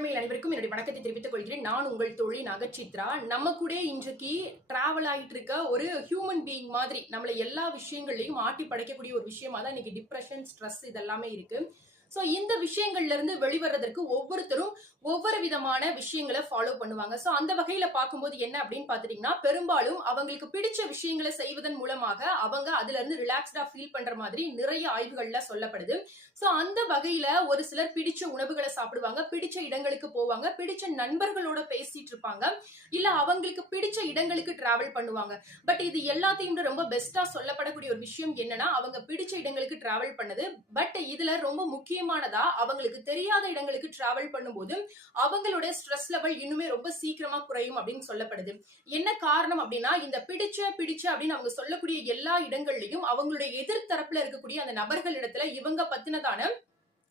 தோழமையில் அனைவருக்கும் என்னுடைய வணக்கத்தை தெரிவித்துக் கொள்கிறேன். நான் உங்கள் தோழி நகச்சித்ரா. நம்ம கூட இன்றைக்கு டிராவல் ஆயிட்டு இருக்க ஒரு ஹியூமன் பீயிங் மாதிரி நம்மள எல்லா விஷயங்கள்லயும் ஆட்டி படைக்கக்கூடிய ஒரு விஷயமா தான் இன்னைக்கு டிப்ரெஷன், ஸ்ட்ரெஸ் இதெல்லாமே இருக்கு. சோ இந்த விஷயங்கள்ல இருந்து வெளிவரதற்கு ஒவ்வொருத்தரும் ஒவ்வொரு விதமான விஷயங்களை ஃபாலோ பண்ணுவாங்க. சோ அந்த வகையில பார்க்கும்போது என்ன அப்படின்னு பாத்துட்டீங்கன்னா, பெரும்பாலும் அவங்களுக்கு பிடிச்ச விஷயங்களை செய்வதன் மூலமாக அவங்க அதுல இருந்து ரிலாக்ஸ்டா ஃபீல் பண்ற மாதிரி நிறைய ஆய்வுகள்ல சொல்லப்படுது. சோ அந்த வகையில ஒரு சிலர் பிடிச்ச உணவுகளை சாப்பிடுவாங்க, பிடிச்ச இடங்களுக்கு போவாங்க, பிடிச்ச நண்பர்களோட பேசிட்டு இருப்பாங்க, இல்ல அவங்களுக்கு பிடிச்ச இடங்களுக்கு டிராவல் பண்ணுவாங்க. பட் இது எல்லாத்தையும் ரொம்ப பெஸ்டா சொல்லப்படக்கூடிய ஒரு விஷயம் என்னன்னா, அவங்க பிடிச்ச இடங்களுக்கு டிராவல் பண்ணது. பட் இதுல ரொம்ப முக்கியமானதா அவங்களுக்கு தெரியாத இடங்களுக்கு டிராவல் பண்ணும்போது அவங்களோட ஸ்ட்ரெஸ் லெவல் இன்னுமே ரொம்ப சீக்கிரமா குறையும் அப்படின்னு சொல்லப்படுது. என்ன காரணம் அப்படின்னா, இந்த பிடிச்ச அப்படின்னு அவங்க சொல்லக்கூடிய எல்லா இடங்கள்லயும் அவங்களுடைய எதிர்த்தரப்புல இருக்கக்கூடிய அந்த நபர்கள் இடத்துல இவங்க பத்தினதான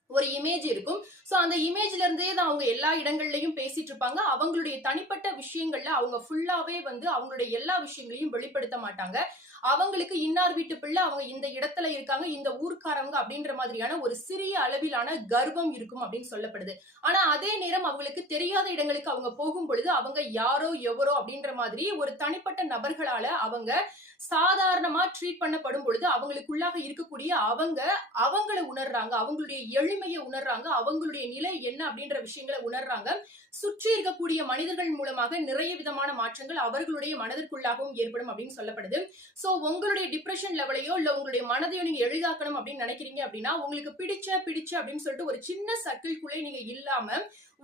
ஒரு இமேஜ் இருக்கும். சோ அந்த இமேஜ்ல இருந்தே தான் அவங்க எல்லா இடங்கள்லயும் பேசிட்டு இருப்பாங்க. அவங்களுடைய தனிப்பட்ட விஷயங்கள்ல அவங்க ஃபுல்லாவே அவங்களுடைய எல்லா விஷயங்களையும் வெளிப்படுத்த மாட்டாங்க. அவங்களுக்கு இன்னார் வீட்டு பிள்ளை, அவங்க இந்த இடத்துல இருக்காங்க, இந்த ஊர்க்காரங்க அப்படின்ற மாதிரியான ஒரு சிறிய அளவிலான கர்வம் இருக்கும் அப்படின்னு சொல்லப்படுது. ஆனா அதே நேரம் அவங்களுக்கு தெரியாத இடங்களுக்கு அவங்க போகும் பொழுது அவங்க யாரோ எவரோ அப்படின்ற மாதிரி ஒரு தனிப்பட்ட நபர்களால அவங்க சாதாரணமா ட்ரீட் பண்ணப்படும் பொழுது அவங்களுக்குள்ளாக இருக்கக்கூடிய அவங்கள உணர்றாங்க, அவங்களுடைய எளிமையை உணர்றாங்க, அவங்களுடைய நிலை என்ன அப்படின்ற விஷயங்களை உணர்றாங்க. சுற்றி இருக்கக்கூடிய மனிதர்கள் மூலமாக நிறைய விதமான மாற்றங்கள் அவர்களுடைய மனதிற்குள்ளாகவும் ஏற்படும் அப்படின்னு சொல்லப்படுது. சோ உங்களுடைய டிப்ரெஷன் லெவலையோ இல்ல உங்களுடைய மனதையோ நீங்க எளிதாக்கணும் அப்படின்னு நினைக்கிறீங்க அப்படின்னா, உங்களுக்கு பிடிச்ச அப்படின்னு சொல்லிட்டு ஒரு சின்ன சர்க்கிள்குள்ளே நீங்க இல்லாம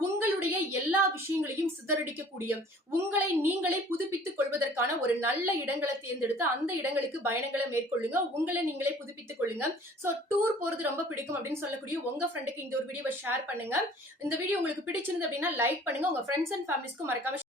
உங்களுடைய எல்லா விஷயங்களையும் சிதறடிக்கக்கூடிய, உங்களை நீங்களே புதுப்பித்துக் கொள்வதற்கான ஒரு நல்ல இடங்களை தேர்ந்தெடுத்து அந்த இடங்களுக்கு பயணங்களை மேற்கொள்ளுங்க. உங்களை நீங்களே புதுப்பித்துக் கொள்ளுங்க. சோ டூர் போறது ரொம்ப பிடிக்கும் அப்படின்னு சொல்லக்கூடிய உங்க ஃப்ரெண்டுக்கு இந்த ஒரு வீடியோவை ஷேர் பண்ணுங்க. இந்த வீடியோ உங்களுக்கு பிடிச்சிருந்து அப்படின்னா லைக் பண்ணுங்க. உங்க ஃப்ரெண்ட்ஸ் அண்ட் ஃபேமிலிஸ்க்கு மறக்காம